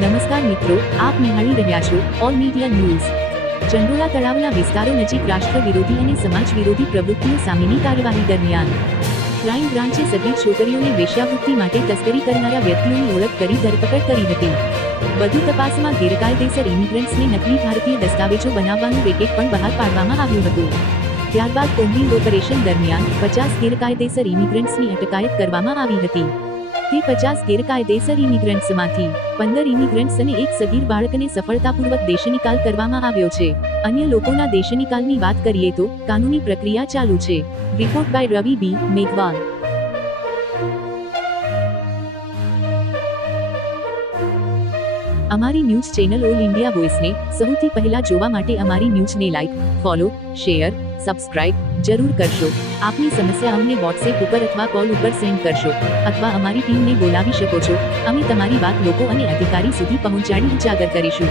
નમસ્કાર મિત્રો, આપ નિહાળી રહ્યા છો ઓલ મીડિયા ન્યૂઝ ચંડોળા તળાવના વિસ્તારો નજીક રાષ્ટ્ર વિરોધી અને સમાજ વિરોધી પ્રવૃત્તિઓ સામેની કાર્યવાહી દરમિયાન. ક્રાઇમ બ્રાન્ચે સગીર છોકરીઓને વેશ્યાવૃત્તિ માટે તસ્કરી કરનારા વ્યક્તિઓની ઓળખ કરી ધરપકડ કરી હતી. વધુ તપાસમાં ગેરકાયદેસર ઇમિગ્રન્ટ્સને નકલી ભારતીય દસ્તાવેજો બનાવવાનું રેકેટ પણ બહાર પાડવામાં આવ્યું હતું. ત્યારબાદ કોમ્બિંગ ઓપરેશન દરમિયાન પચાસ ગેરકાયદેસર ઇમિગ્રન્ટ્સની અટકાયત કરવામાં આવી હતી. તે પચાસ ગેરકાયદેસર ઇમિગ્રન્ટ્સમાંથી. પંદર ઇમિગ્રન્ટ્સ અને એક સગીર બાળકને સફળતાપૂર્વક દેશનિકાલ કરવામાં આવ્યો છે. અન્ય લોકોના દેશનિકાલની વાત કરીએ તો, કાનૂની પ્રક્રિયા ચાલુ છે. Report by Ravi B. Meghwal. અમારી ન્યૂઝ ચેનલ ઓલ ઇન્ડિયા વોઇસને સૌથી પહેલા જોવા માટે અમારી ન્યૂઝને લાઇક ફોલો, શેર સબસ્ક્રાઇબ જરૂર કરશો. આપની સમસ્યા અમને વોટ્સએપ ઉપર અથવા કોલ ઉપર સેન્ડ કરશો. અથવા અમારી ટીમને બોલાવી શકો છો. અમે તમારી વાત લોકો અને અધિકારી સુધી પહોંચાડી ઉજાગર કરીશું.